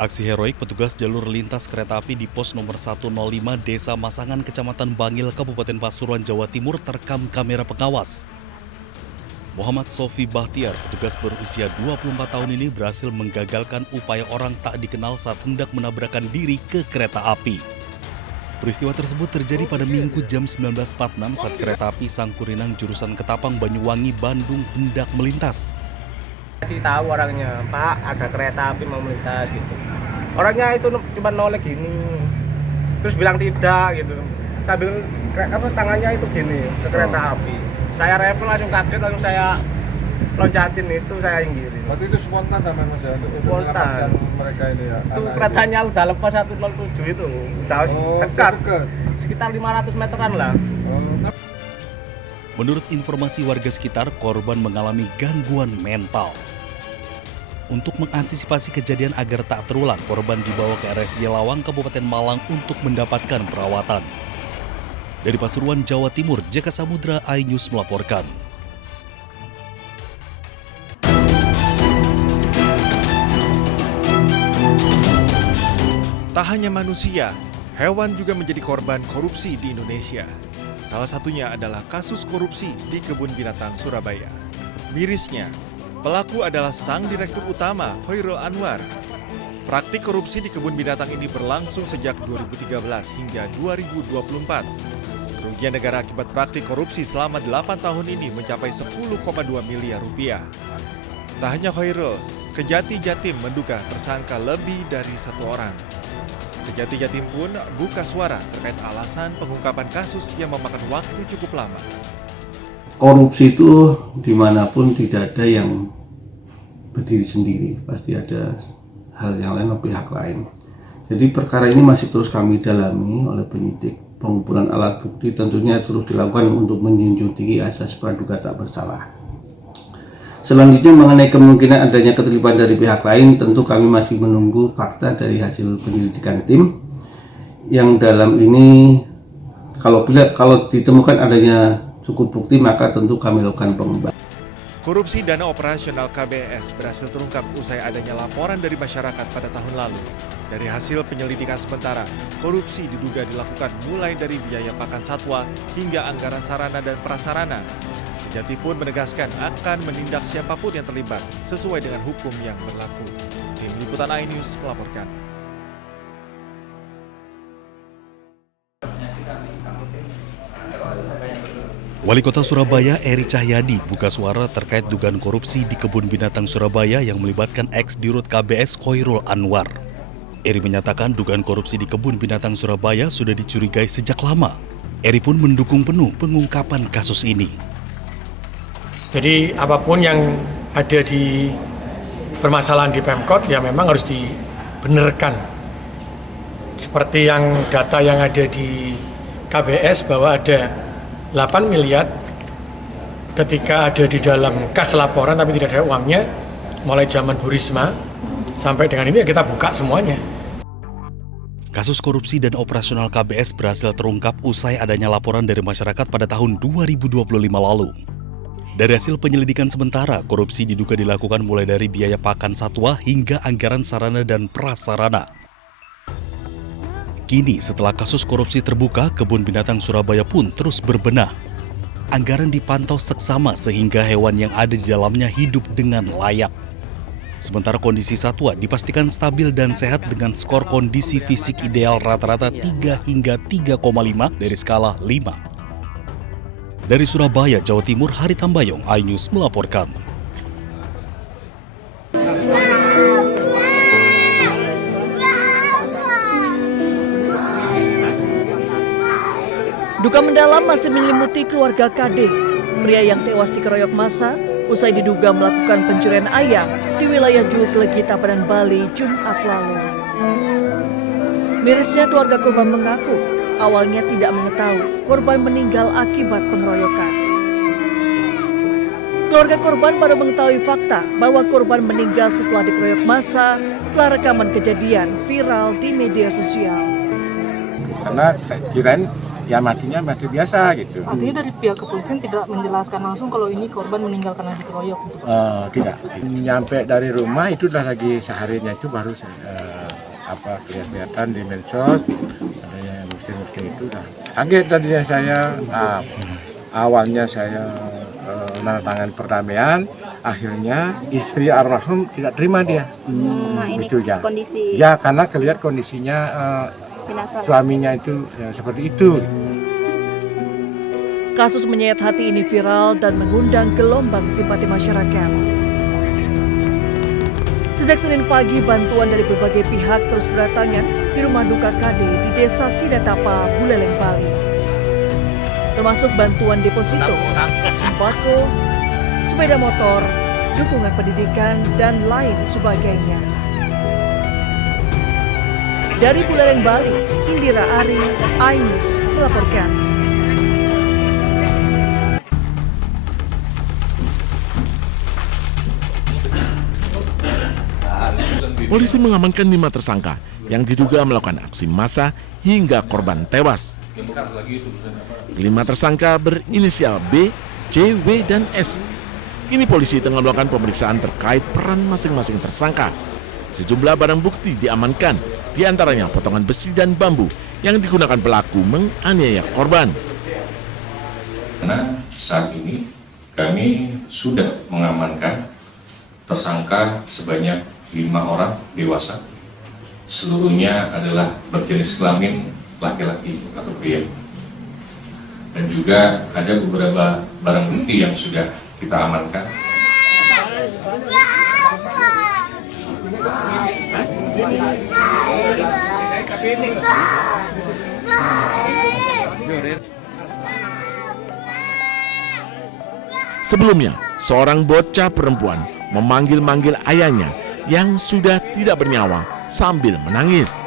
Aksi heroik petugas jalur lintas kereta api di pos nomor 105 Desa Masangan, Kecamatan Bangil, Kabupaten Pasuruan, Jawa Timur terekam kamera pengawas. Muhammad Sofi Bahtiar, petugas berusia 24 tahun ini berhasil menggagalkan upaya orang tak dikenal saat hendak menabrakkan diri ke kereta api. Peristiwa tersebut terjadi pada Minggu jam 19.46 saat kereta api Sangkurinang jurusan Ketapang, Banyuwangi, Bandung hendak melintas. Kasih tahu orangnya, Pak, ada kereta api mau melintas gitu. Orangnya itu cuma noleh gini, terus bilang tidak gitu. Sambil tangannya itu gini ke kereta api. Saya refleks langsung kaget, langsung saya loncatin itu, saya inggirin. Waktu itu spontan sama Mas ya, untuk Spontan. mereka ini ya. Itu keretanya udah lepas 107 itu, udah dekat, sekitar 500 meteran lah. Menurut informasi warga sekitar, korban mengalami gangguan mental. Untuk mengantisipasi kejadian agar tak terulang, korban dibawa ke RSJ Lawang, Kabupaten Malang untuk mendapatkan perawatan. Dari Pasuruan, Jawa Timur, Jaka Samudra, iNews melaporkan. Tak hanya manusia, hewan juga menjadi korban korupsi di Indonesia. Salah satunya adalah kasus korupsi di Kebun Binatang Surabaya. Mirisnya, pelaku adalah sang direktur utama, Khairul Anwar. Praktik korupsi di kebun binatang ini berlangsung sejak 2013 hingga 2024. Kerugian negara akibat praktik korupsi selama 8 tahun ini mencapai 10,2 miliar rupiah. Tak hanya Khairul, Kejati Jatim menduga tersangka lebih dari 1 orang. Kejati Jatim pun buka suara terkait alasan pengungkapan kasus yang memakan waktu cukup lama. Korupsi itu dimanapun tidak ada yang berdiri sendiri, pasti ada hal yang lain atau pihak lain. Jadi perkara ini masih terus kami dalami oleh penyidik. Pengumpulan alat bukti tentunya terus dilakukan untuk menjunjung tinggi asas praduga tak bersalah. Selanjutnya mengenai kemungkinan adanya keterlibatan dari pihak lain, tentu kami masih menunggu fakta dari hasil penyelidikan tim. Yang dalam ini kalau ditemukan adanya cukup bukti, maka tentu kami lakukan pengembangan. Korupsi dana operasional KBS berhasil terungkap usai adanya laporan dari masyarakat pada tahun lalu. Dari hasil penyelidikan sementara, korupsi diduga dilakukan mulai dari biaya pakan satwa hingga anggaran sarana dan prasarana. Kejati pun menegaskan akan menindak siapapun yang terlibat sesuai dengan hukum yang berlaku. Tim Liputan iNews melaporkan. Wali Kota Surabaya Eri Cahyadi buka suara terkait dugaan korupsi di Kebun Binatang Surabaya yang melibatkan ex-dirut KBS Khairul Anwar. Eri menyatakan dugaan korupsi di Kebun Binatang Surabaya sudah dicurigai sejak lama. Eri pun mendukung penuh pengungkapan kasus ini. Jadi apapun yang ada di permasalahan di Pemkot ya memang harus dibenarkan. Seperti yang data yang ada di KBS bahwa ada 8 miliar ketika ada di dalam kas laporan tapi tidak ada uangnya mulai zaman Bu Risma sampai dengan ini kita buka semuanya. Kasus korupsi dan operasional KBS berhasil terungkap usai adanya laporan dari masyarakat pada tahun 2025 lalu. Dari hasil penyelidikan sementara, korupsi diduga dilakukan mulai dari biaya pakan satwa hingga anggaran sarana dan prasarana. Kini setelah kasus korupsi terbuka, Kebun Binatang Surabaya pun terus berbenah. Anggaran dipantau seksama sehingga hewan yang ada di dalamnya hidup dengan layak. Sementara kondisi satwa dipastikan stabil dan sehat dengan skor kondisi fisik ideal rata-rata 3 hingga 3,5 dari skala 5. Dari Surabaya, Jawa Timur, Hari Tambayong, iNews melaporkan. Duka mendalam masih menyelimuti keluarga KD, pria yang tewas dikeroyok massa usai diduga melakukan pencurian ayam di wilayah Juluk Legita, Tabanan, Bali, Jumat lalu. Mirisnya keluarga korban mengaku awalnya tidak mengetahui korban meninggal akibat pengeroyokan. Keluarga korban baru mengetahui fakta bahwa korban meninggal setelah dikeroyok massa setelah rekaman kejadian viral di media sosial. Karena saya kirain ya matinya mati biasa gitu. Artinya dari pihak kepolisian tidak menjelaskan langsung kalau ini korban meninggal karena dikeroyok gitu. Tidak. Nyampe dari rumah itu udah lagi seharinya itu baru kelihatan di medsos adanya muslim itu udah kaget tadinya saya. Awalnya saya menandatangani perdamaian, akhirnya istri almarhum tidak terima dia. Ini itu ya. Kondisi Ya karena kelihatan kondisinya suaminya itu ya, seperti itu. Kasus menyayat hati ini viral dan mengundang gelombang simpati masyarakat. Sejak Senin pagi, bantuan dari berbagai pihak terus berdatangan di rumah duka KD di Desa Sidatapa, Buleleng, Bali. Termasuk bantuan deposito, sembako, sepeda motor, dukungan pendidikan, dan lain sebagainya. Dari Buleleng, Bali, Indira Ari, iNews melaporkan. Polisi mengamankan 5 tersangka yang diduga melakukan aksi massa hingga korban tewas. 5 tersangka berinisial B, C, W, dan S. Kini polisi tengah melakukan pemeriksaan terkait peran masing-masing tersangka. Sejumlah barang bukti diamankan, di antaranya potongan besi dan bambu yang digunakan pelaku menganiaya korban. Karena saat ini kami sudah mengamankan tersangka sebanyak 5 orang dewasa. Seluruhnya adalah berjenis kelamin laki-laki atau pria. Dan juga ada beberapa barang bukti yang sudah kita amankan. Sebelumnya, seorang bocah perempuan memanggil-manggil ayahnya yang sudah tidak bernyawa sambil menangis.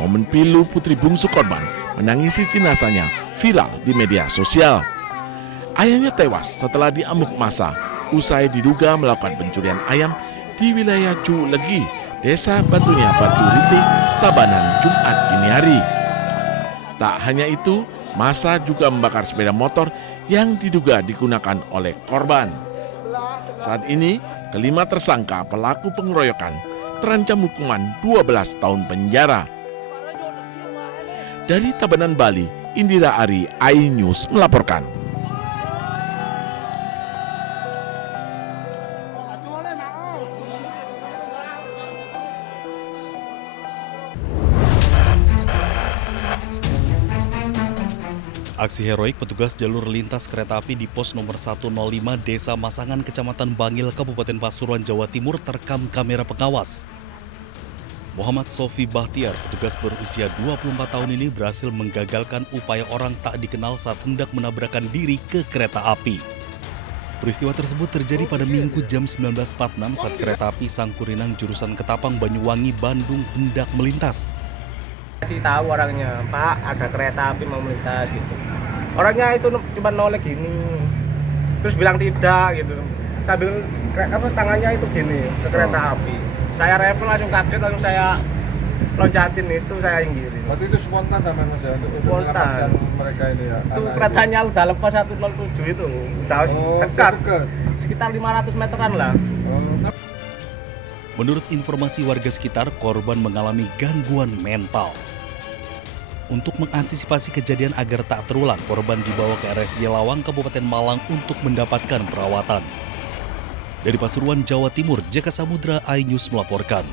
Momen pilu putri bungsu korban menangisi jenazahnya viral di media sosial. Ayahnya tewas setelah diamuk massa usai diduga melakukan pencurian ayam di wilayah Culegi, Desa Batunya Batu Ritik, Tabanan, Jumat dini hari. Tak hanya itu, massa juga membakar sepeda motor yang diduga digunakan oleh korban. Saat ini, kelima tersangka pelaku pengeroyokan terancam hukuman 12 tahun penjara. Dari Tabanan, Bali, Indira Ari, iNews melaporkan. Aksi heroik petugas jalur lintas kereta api di pos nomor 105 Desa Masangan, Kecamatan Bangil, Kabupaten Pasuruan, Jawa Timur terekam kamera pengawas. Muhammad Sofi Bahtiar, petugas berusia 24 tahun ini berhasil menggagalkan upaya orang tak dikenal saat hendak menabrakkan diri ke kereta api. Peristiwa tersebut terjadi pada Minggu jam 19.46 saat kereta api Sangkurinang jurusan Ketapang, Banyuwangi, Bandung hendak melintas. Kasih tahu orangnya, Pak, ada kereta api mau melintas gitu. Orangnya itu cuma noleh gini, terus bilang tidak gitu. Sambil tangannya itu gini ke kereta api. Saya refleks langsung kaget, langsung saya loncatin itu, saya inggirin. Waktu itu spontan sama Mas ya, untuk menyelamatkan mereka ini ya. Itu keretanya udah lepas 107 itu, udah dekat, sekitar 500 meteran lah. Menurut informasi warga sekitar, korban mengalami gangguan mental. Untuk mengantisipasi kejadian agar tak terulang, korban dibawa ke RSJ Lawang, Kabupaten Malang untuk mendapatkan perawatan. Dari Pasuruan, Jawa Timur, Jaka Samudra, iNews melaporkan.